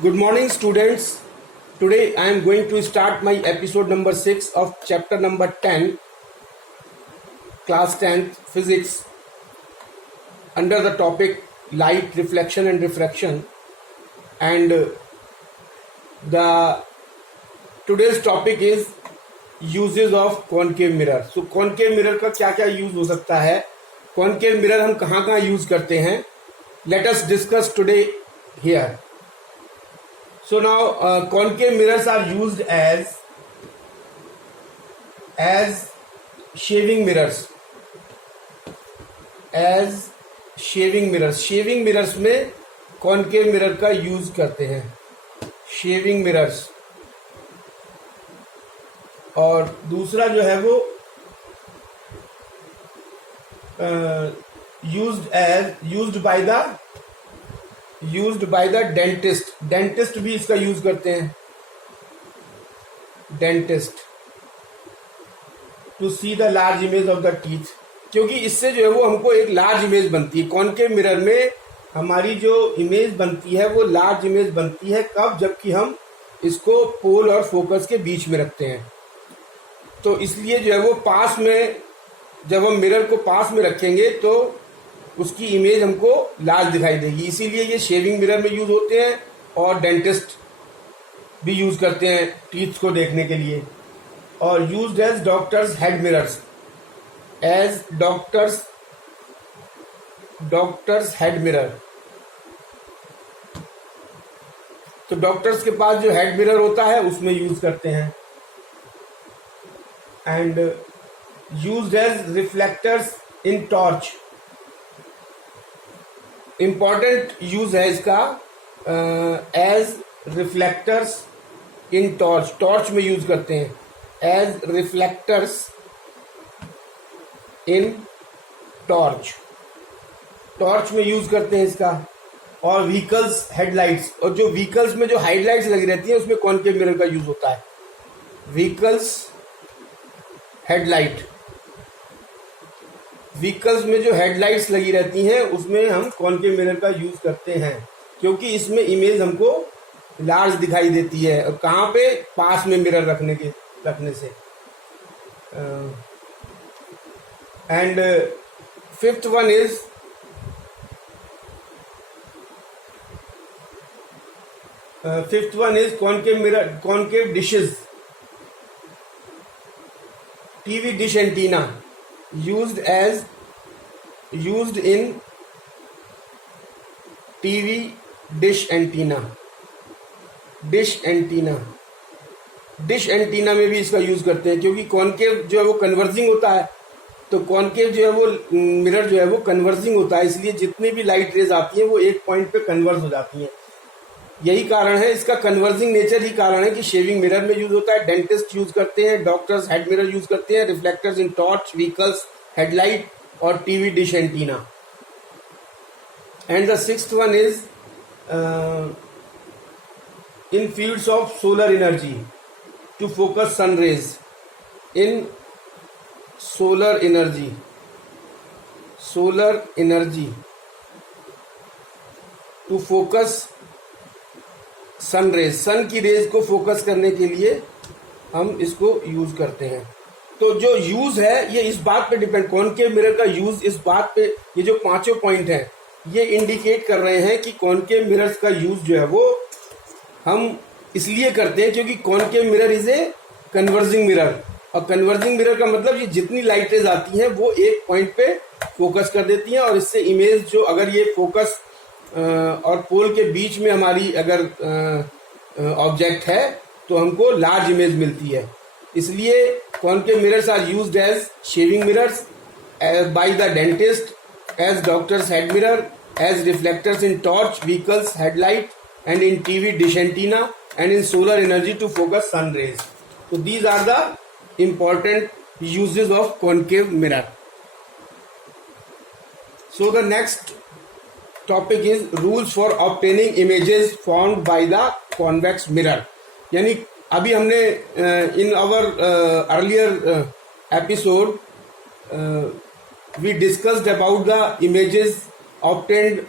Good morning, students. Today I am going to start my episode number 6 of chapter number 10, class 10 physics, under the topic light reflection and refraction. And the today's topic is uses of concave mirror. So concave mirror का क्या क्या use हो सकता है, concave mirror हम कहाँ कहाँ use करते हैं, let us discuss today here. So now concave mirrors are used as shaving mirrors. As shaving mirrors. Shaving mirrors में concave mirror का यूज करते हैं. Shaving mirrors. और दूसरा जो है वो used by the dentist भी इसका यूज करते हैं. Dentist to see the large image of the teeth, क्योंकि इससे जो है वो हमको एक लार्ज इमेज बनती है. कॉनकेव मिरर में हमारी जो इमेज बनती है वो लार्ज इमेज बनती है. कब? जबकि हम इसको पोल और फोकस के बीच में रखते हैं. तो इसलिए जो है वो पास में, जब हम मिरर को पास में रखेंगे तो उसकी इमेज हमको लार्ज दिखाई देगी. इसीलिए ये शेविंग मिरर में यूज होते हैं और डेंटिस्ट भी यूज करते हैं टीथ को देखने के लिए. और used as doctors head mirrors, as doctors head mirror. तो डॉक्टर्स के पास जो हेड मिरर होता है उसमें यूज करते हैं. And used as reflectors in torch. Important use है इसका as reflectors in torch. Torch में यूज करते हैं as reflectors in torch. Torch में यूज करते हैं इसका. और व्हीकल्स हेडलाइट्स, और जो व्हीकल्स में जो हेडलाइट्स लगी रहती है उसमें कॉनकेव मिरर का यूज होता है. व्हीकल्स हेडलाइट, व्हीकल्स में जो हेडलाइट्स लगी रहती हैं उसमें हम कॉनकेव मिरर का यूज करते हैं, क्योंकि इसमें इमेज हमको लार्ज दिखाई देती है. और कहाँ पे? पास में मिरर रखने से. And fifth one is concave mirror, concave dishes, TV dish antenna, used in TV dish antenna. Dish antenna में भी इसका यूज करते हैं, क्योंकि कॉनकेव जो है वो कन्वर्जिंग होता है. तो कॉनकेव जो है वो मिरर जो है वो कन्वर्जिंग होता है, इसलिए जितनी भी लाइट रेज आती हैं वो एक पॉइंट पे कन्वर्ज हो जाती हैं. यही कारण है, इसका कन्वर्जिंग नेचर ही कारण है कि शेविंग मिरर में यूज होता है. डेंटिस्ट यूज करते हैं, डॉक्टर्स हेड मिरर यूज करते हैं, reflectors in torch, vehicles headlight और TV dish antenna. And the sixth one is in fields of solar energy to focus sun rays. In solar energy to focus sun rays, sun की rays को focus करने के लिए हम इसको use करते हैं. तो जो यूज है ये इस बात पे डिपेंड, कॉनकेव मिरर का यूज इस बात पे, ये जो पांचों पॉइंट हैं ये इंडिकेट कर रहे हैं कि कॉनकेव मिरर्स का यूज जो है वो हम इसलिए करते हैं क्योंकि concave mirror is a converging mirror. और कन्वर्जिंग मिरर का मतलब ये जितनी लाइट रेज आती हैं वो एक पॉइंट पे फोकस कर देती हैं, और इससे इमेज जो, अगर ये फोकस और पोल के बीच में हमारी अगर ऑब्जेक्ट है तो हमको लार्ज इमेज मिलती है. इसलिए concave mirrors are used as shaving mirrors by the dentist, as doctors head mirror, as reflectors in torch, vehicles headlight, and in TV dish antenna, and in solar energy to focus sun rays. तो these are the important uses of concave mirror. So the next topic is rules for obtaining images formed by the convex mirror. यानी अभी हमने in our earlier episode we discussed about the images obtained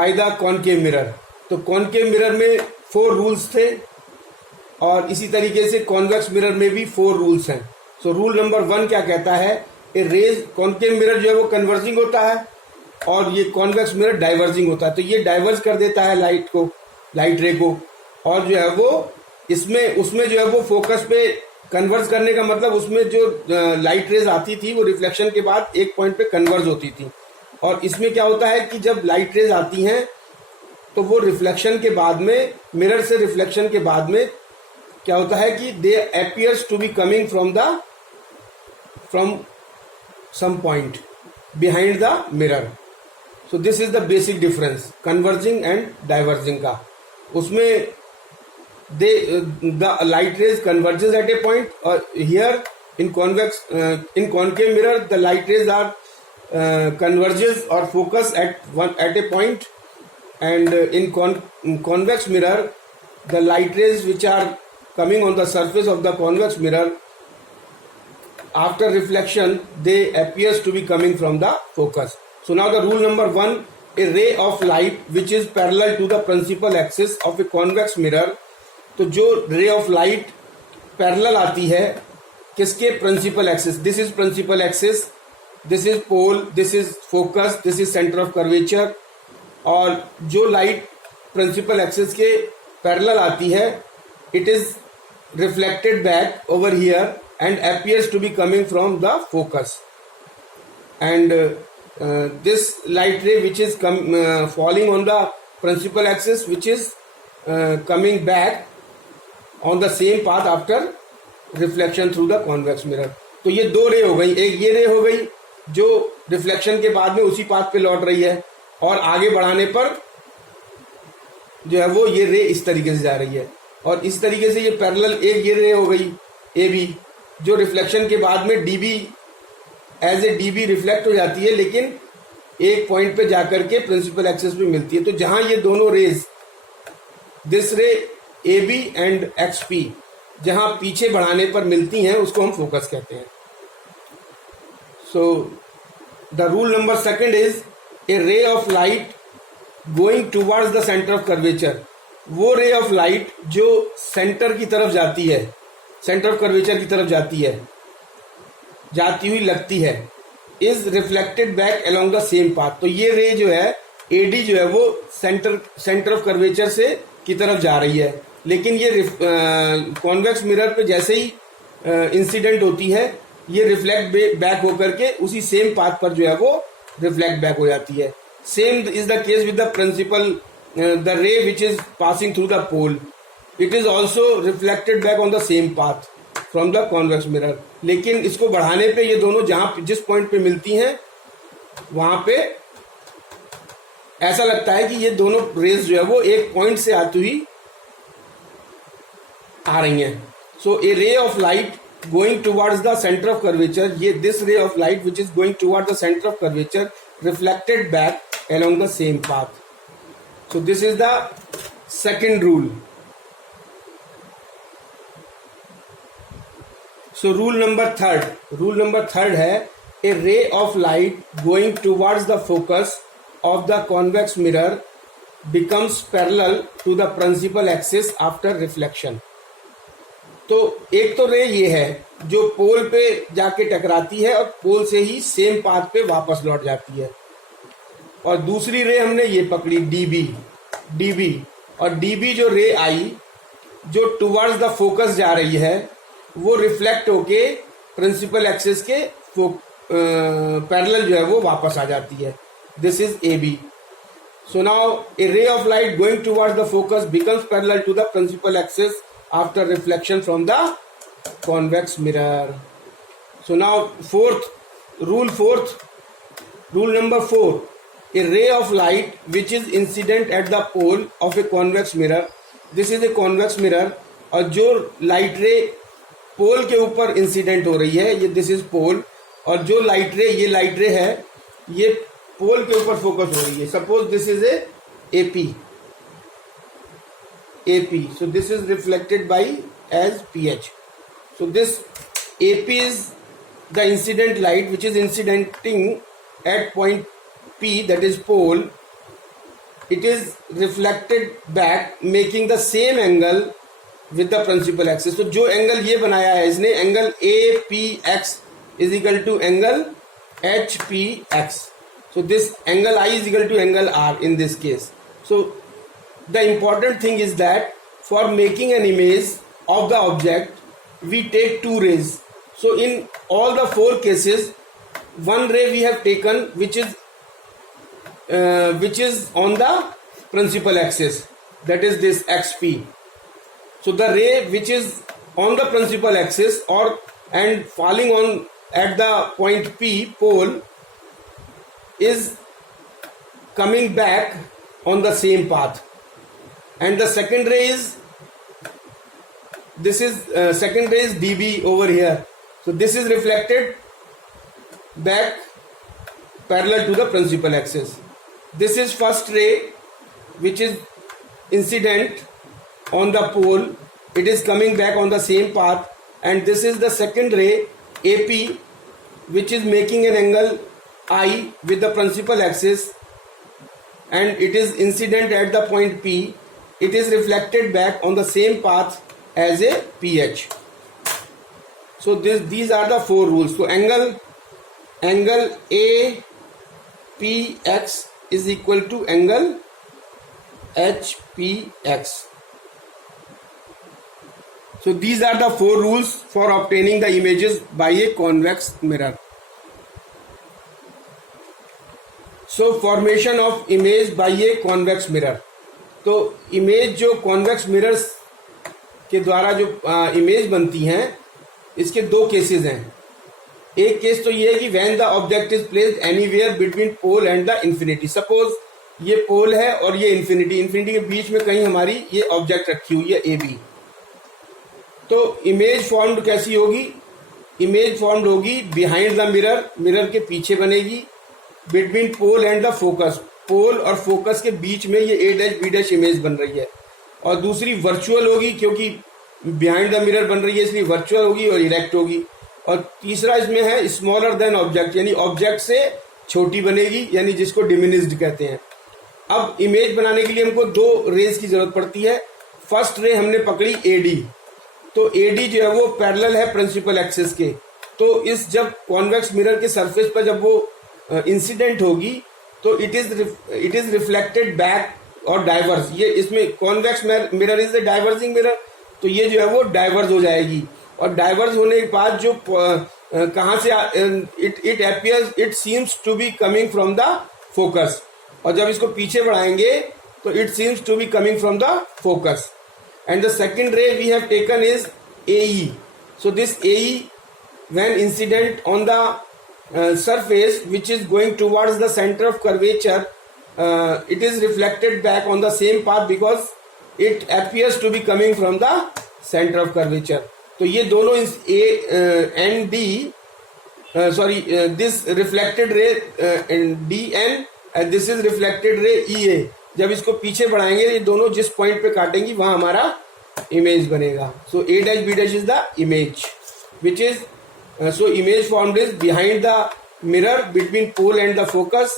by the concave mirror. तो concave mirror में 4 rules थे और इसी तरीके से कॉन्वेक्स मिरर में भी 4 रूल्स हैं। सो रूल नंबर 1 क्या कहता है, ए रेज, कॉनकेव मिरर जो है वो कन्वर्जिंग होता है और ये कॉन्वेक्स मिरर डाइवर्जिंग होता है। तो ये डाइवर्ज कर देता है लाइट को, लाइट रे को, और जो है वो उसमें जो है वो फोकस पे कन्वर्ज करने का मतलब उसमें जो लाइट रेज आती थी वो रिफ्लेक्शन के बाद एक पॉइंट पे कन्वर्ज होती थी। और इसमें क्या होता है कि जब लाइट रेज आती हैं तो वो रिफ्लेक्शन के बाद में, मिरर से रिफ्लेक्शन के बाद में क्या होता है कि they appears to be coming from some point behind the mirror. So this is the basic difference converging and diverging का। उसमें the light rays converges at a point, or here in concave mirror the light rays are converges or focus at a point, and in convex mirror the light rays which are coming on the surface of the convex mirror after reflection they appears to be coming from the focus. So now the rule number 1, a ray of light which is parallel to the principal axis of a convex mirror, तो जो रे of light parallel आती है किसके, principal axis, this is principal axis, this is pole, this is focus, this is centre of curvature, और जो light principal axis के parallel आती है it is reflected back over here and appears to be coming from the focus, and this light ray which is falling on the principal axis which is coming back on the same path after reflection through the convex mirror. तो ये 2 रे हो गई, एक ये रे हो गई जो रिफ्लेक्शन के बाद में उसी पाथ पे लौट रही है, और आगे बढ़ाने पर जो है वो ये रे इस तरीके से जा रही है, और इस तरीके से ये पैरेलल एक ये रे हो गई ए बी, जो रिफ्लेक्शन के बाद में DB as a DB reflect हो जाती है, लेकिन एक पॉइंट पे जाकर के प्रिंसिपल एक्सिस पे मिलती है। तो जहां ये दोनों rays, this ray A B and X P, जहां पीछे बढ़ाने पर मिलती हैं उसको हम फोकस कहते हैं। So the rule number 2 is a ray of light going towards the centre of curvature, वो रे ऑफ लाइट जो सेंटर की तरफ जाती है, सेंटर ऑफ कर्वेचर की तरफ जाती है, जाती हुई लगती है, is reflected back along the same path. तो ये रे जो है एडी जो है वो सेंटर ऑफ कर्वेचर से की तरफ जा रही है, लेकिन ये कॉन्वेक्स मिरर पे जैसे ही इंसिडेंट होती है ये रिफ्लेक्ट बैक होकर के उसी सेम पाथ पर जो है वो रिफ्लेक्ट बैक हो जाती है। Same is the case with the principal, the ray which is passing through the pole, it is also reflected back on the same path from the convex mirror, लेकिन इसको बढ़ाने पे ये दोनों जहां जिस पॉइंट पे मिलती हैं वहां पे ऐसा लगता है कि ये दोनों रेज जो है वो एक पॉइंट से आती हुई आ रही हैं। So a ray of light going towards the centre of curvature, ये this ray of light which is going towards the centre of curvature reflected back along the same path. So this is the second rule. So rule number third है a ray of light going towards the focus of the convex mirror becomes parallel to the principal axis after reflection। तो एक तो रे ये है जो पोल पे जाके टकराती है और पोल से ही सेम पाथ पे वापस लौट जाती है, और दूसरी रे हमने ये पकड़ी डीबी, और डीबी जो रे आई जो टुवर्ड्स द फोकस जा रही है वो रिफ्लेक्ट होके प्रिंसिपल एक्सिस के पैरेलल जो है वो वापस आ जाती है। This is AB. So now a ray of light going towards the focus becomes parallel to the principal axis after reflection from the convex mirror. So now rule number 4, a ray of light which is incident at the pole of a convex mirror, this is a convex mirror, और जो light रे पोल के ऊपर incident हो रही है, ये this is पोल, और जो लाइट रे, ये लाइट रे है, ये पोल के ऊपर फोकस हो रही है। Suppose this is a AP, so this is reflected by as PH. So this AP is the incident light which is incidenting at point P, that is pole, it is reflected back making the same angle with the principal axis. तो जो angle ये बनाया है इसने, angle APX is equal to angle HPX. So this angle I is equal to angle R in this case. So the important thing is that for making an image of the object we take two rays. So in all the four cases, one ray we have taken which is on the principal axis, that is this XP. So the ray which is on the principal axis and falling on at the point P pole is coming back on the same path, and the second ray is second ray is dB over here. So this is reflected back parallel to the principal axis. This is first ray which is incident on the pole, it is coming back on the same path, and this is the second ray AP which is making an angle I with the principal axis, and it is incident at the point P. It is reflected back on the same path as a PH. So these are the four rules. So angle APX is equal to angle HPX. So these are the four rules for obtaining the images by a convex mirror. So formation of image by a convex mirror. तो image जो convex mirrors के द्वारा जो image बनती हैं, इसके दो cases हैं. एक केस तो ये है कि when the object is placed anywhere between pole and the infinity. Suppose ये पोल है और ये इंफिनिटी के बीच में कहीं हमारी ये ऑब्जेक्ट रखी हुई है AB. तो इमेज फॉर्म्ड कैसी होगी? इमेज फॉर्म्ड होगी बिहाइंड द मिरर के पीछे बनेगी, between pole and the focus. Pole और फोकस के बीच में ये A' B' इमेज बन रही है. और दूसरी वर्चुअल होगी, क्योंकि बिहाइंड द मिरर बन रही है इसलिए वर्चुअल होगी और इरेक्ट होगी. और तीसरा इसमें है स्मॉलर देन ऑब्जेक्ट, यानी ऑब्जेक्ट से छोटी बनेगी, यानी जिसको डिमिनिश्ड कहते हैं. अब इमेज बनाने के लिए हमको दो रेज की जरूरत पड़ती है. फर्स्ट रे हमने पकड़ी AD. तो AD जो है वो पैरेलल है प्रिंसिपल एक्सिस के. तो इस जब कॉन्वेक्स मिरर के सरफेस पर जब वो इंसिडेंट होगी तो इट इज रिफ्लेक्टेड बैक और डाइवर्स. ये इसमें convex mirror is the diverging mirror, तो ये जो है वो डाइवर्स हो जाएगी. और डाइवर्स होने के बाद जो कहाँ से it appears, it seems to be coming from the focus. और जब इसको पीछे बढ़ाएंगे तो it seems to be coming from the focus. And the second ray we have taken is AE. So this AE, when incident on the surface which is going towards the center of curvature, it is reflected back on the same path because it appears to be coming from the center of curvature. तो ये दोनों A and D, this reflected ray DN and this is reflected ray EA. जब इसको पीछे बढ़ाएंगे ये दोनों जिस पॉइंट पे काटेंगी वहां हमारा इमेज बनेगा. सो A' B' is the image which is so image formed is behind the mirror between pole and the focus.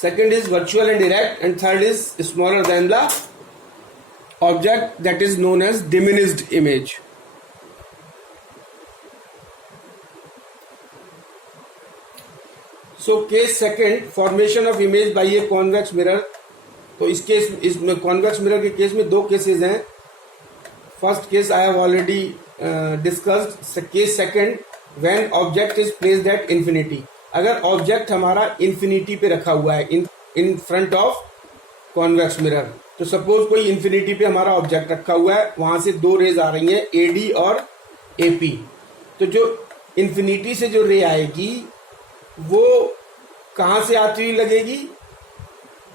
Second is virtual and direct, and third is smaller than the object, that is known as diminished image. So case second, formation of image by a convex mirror. तो इसमें convex mirror के case में दो cases हैं. First case I have already discussed. Case second, when object is placed at infinity. अगर object हमारा infinity पे रखा हुआ है in front of convex mirror. तो सपोज कोई इंफिनिटी पे हमारा ऑब्जेक्ट रखा हुआ है, वहां से दो रेज आ रही हैं AD और AP. तो जो इंफिनिटी से जो रे आएगी वो कहाँ से आती हुई लगेगी?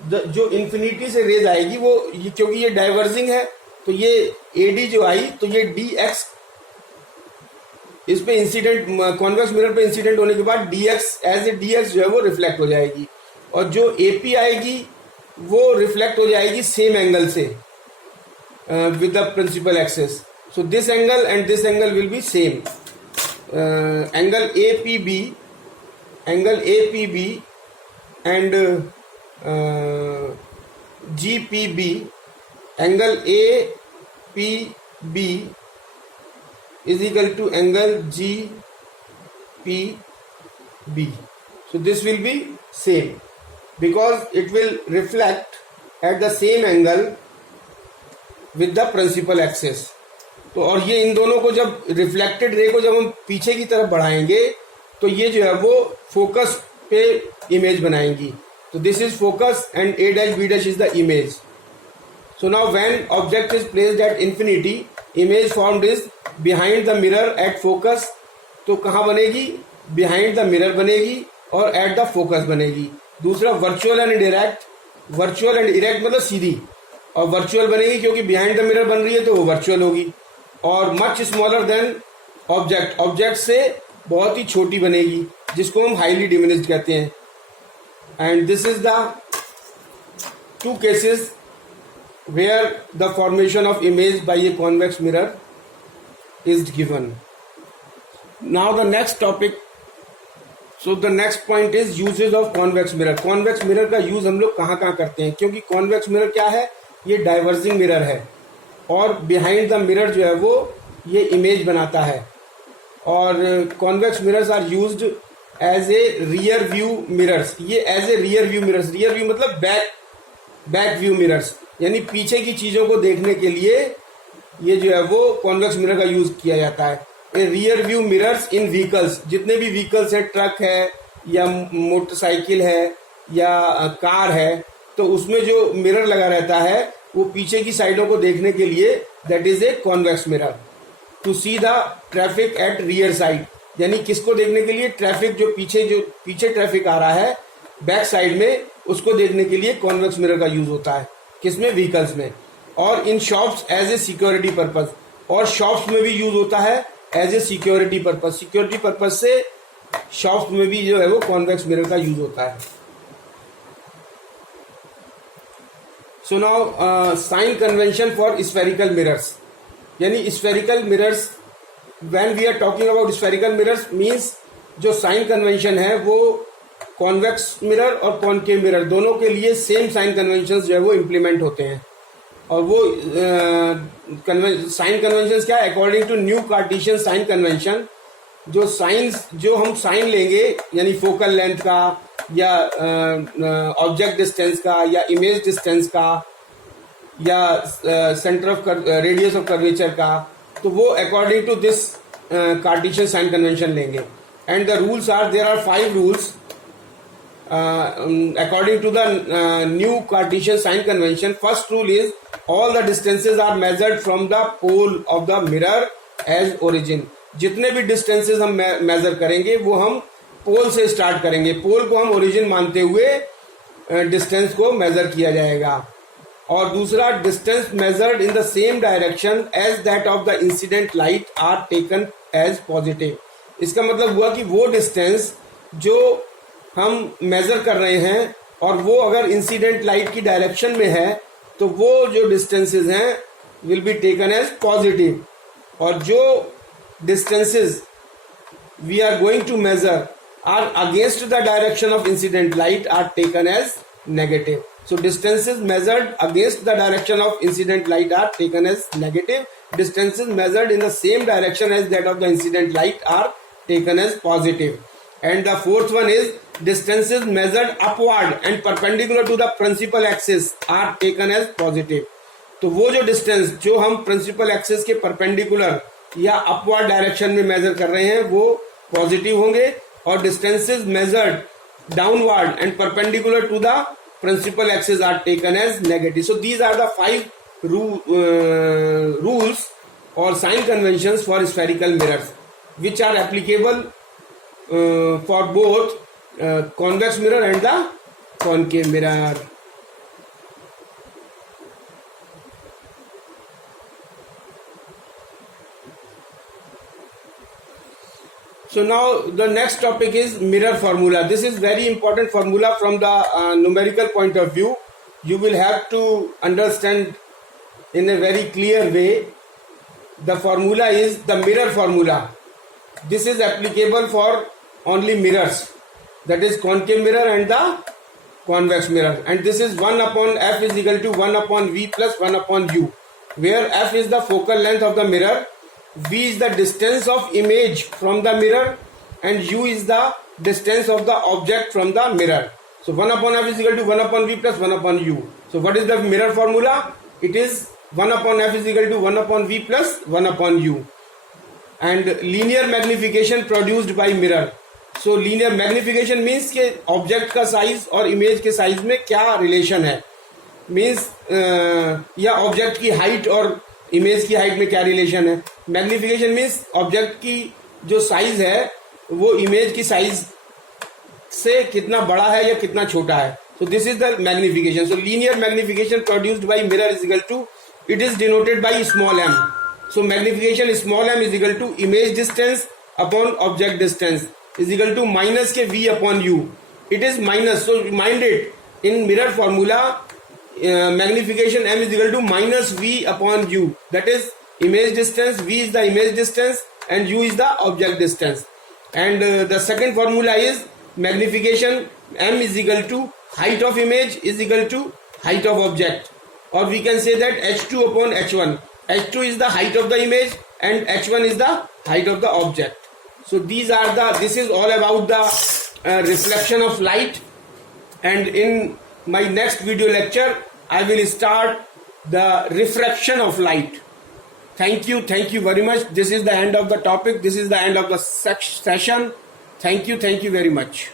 जो इंफिनिटी से रेज आएगी वो क्योंकि ये डाइवर्जिंग है तो ये AD जो आई तो ये DX इस पे इंसिडेंट, कॉन्वेक्स मिरर पे इंसिडेंट होने के बाद DX एज ए DX जो है वो रिफ्लेक्ट हो जाएगी. और जो AP आएगी वो रिफ्लेक्ट हो जाएगी सेम एंगल से with the principal axis. So this angle and this angle will be same. Angle APB and GPB, angle APB is equal to angle GPB. So this will be same because it will reflect at the same angle with the principal axis. तो और ये इन दोनों को जब reflected ray को जब हम पीछे की तरफ बढ़ाएंगे तो ये जो है वो फोकस पे इमेज बनाएंगी. तो this is focus and A dash B dash is the image. So now when object is placed at infinity, image formed is behind the mirror at focus. तो कहाँ बनेगी? Behind the mirror बनेगी और at the focus बनेगी. दूसरा virtual and direct. Virtual and direct मतलब सीधी, और virtual बनेगी क्योंकि behind the mirror बन रही है तो वो virtual होगी. और much smaller than object. Object से बहुत ही छोटी बनेगी जिसको हम highly diminished कहते हैं. And this is the two cases where the formation of image by a convex mirror is given. Now the next topic, so the next point is uses of convex mirror. Convex mirror का use हम लोग कहाँ कहाँ करते हैं, क्योंकि convex mirror क्या है, ये diverging mirror है और behind the mirror जो है वो ये image बनाता है. और convex mirrors are used as a rear view mirrors. ये as a rear view mirrors, rear view मतलब back view mirrors, यानी पीछे की चीजों को देखने के लिए ये जो है वो कॉन्वेक्स मिरर का यूज किया जाता है. Rear view mirrors in vehicles, जितने भी व्हीकल्स है, ट्रक है या मोटरसाइकिल है या कार है, तो उसमें जो मिरर लगा रहता है वो पीछे की साइडों को देखने के लिए that is a convex mirror. To see the traffic at rear side, यानी किसको देखने के लिए? ट्रैफिक जो पीछे ट्रैफिक आ रहा है बैक साइड में, उसको देखने के लिए कॉन्वेक्स मिरर का यूज होता है. किसमें? व्हीकल्स में. और in shops as a security purpose, और शॉप्स में भी यूज होता है as a security purpose. Security purpose से शॉप्स में भी जो है वो कॉन्वेक्स मिरर का यूज होता है. So now sign convention for spherical mirrors, यानी spherical mirrors, when we are talking about spherical mirrors means जो साइन कन्वेंशन है वो कॉन्वेक्स मिरर और कॉनकेव मिरर दोनों के लिए सेम साइन कन्वेंशन जो है वो इम्प्लीमेंट होते हैं. और वो साइन कन्वेंशन क्या है? According to new cartesian sign convention, जो साइंस जो हम साइन लेंगे यानी फोकल लेंथ का या ऑब्जेक्ट डिस्टेंस का या इमेज डिस्टेंस का या centre of radius of curvature का, तो वो according to this Cartesian sign convention लेंगे. And the rules are, there are 5 rules according to the new Cartesian sign convention. First rule is all the distances are measured from the pole of the mirror as origin. जितने भी distances हम measure करेंगे वो हम pole से start करेंगे. pole को हम origin मानते हुए distance को measure किया जाएगा. और दूसरा, distance measured in the same direction as that of the incident light are taken as positive. इसका मतलब हुआ कि वो distance जो हम मेजर कर रहे हैं और वो अगर इंसिडेंट लाइट की डायरेक्शन में है तो वो जो डिस्टेंसेस हैं will be taken as positive, और जो distances we are going to measure are against the direction of incident light are taken as negative. So distances measured against the direction of incident light are taken as negative. Distances measured in the same direction as that of the incident light are taken as positive. And the fourth one is distances measured upward and perpendicular to the principal axis are taken as positive. तो वो जो distance जो हम principal axis के perpendicular या upward direction में measure कर रहे हैं वो पॉजिटिव होंगे, और distances measured downward and perpendicular to the principal axis are taken as negative. So these are the 5 rules और sign conventions for spherical mirrors which are applicable for both convex mirror and the concave mirror. So now the next topic is mirror formula. This is very important formula from the numerical point of view. You will have to understand in a very clear way. The formula is the mirror formula. This is applicable for only mirrors, that is concave mirror and the convex mirror, and this is 1 upon f is equal to 1 upon v plus 1 upon u, where f is the focal length of the mirror, v is the distance of image from the mirror, and u is the distance of the object from the mirror. So 1 upon f is equal to 1 upon v plus 1 upon u. So what is the mirror formula? It is 1 upon f is equal to 1 upon v plus 1 upon u. And linear magnification produced by mirror. So linear magnification means कि object का size और image के size में क्या relation है, means या object की height और इमेज की हाइट में क्या रिलेशन है. मैग्निफिकेशन मीन्स ऑब्जेक्ट की जो साइज है वो इमेज की साइज से कितना बड़ा है या कितना छोटा है. So this is the magnification. So linear magnification produced by mirror is equal to, it is denoted by small m. So magnification small m is equal to image distance upon object distance is equal to minus के v upon u. It is minus, so mind it, in mirror formula magnification m is equal to minus v upon u. That is image distance, v is the image distance and u is the object distance. And the second formula is magnification m is equal to height of image is equal to height of object, or we can say that h2 upon h1. h2 is the height of the image and h1 is the height of the object. So this is all about the reflection of light, and in my next video lecture I will start the refraction of light. Thank you very much. This is the end of the topic. This is the end of the session. Thank you very much.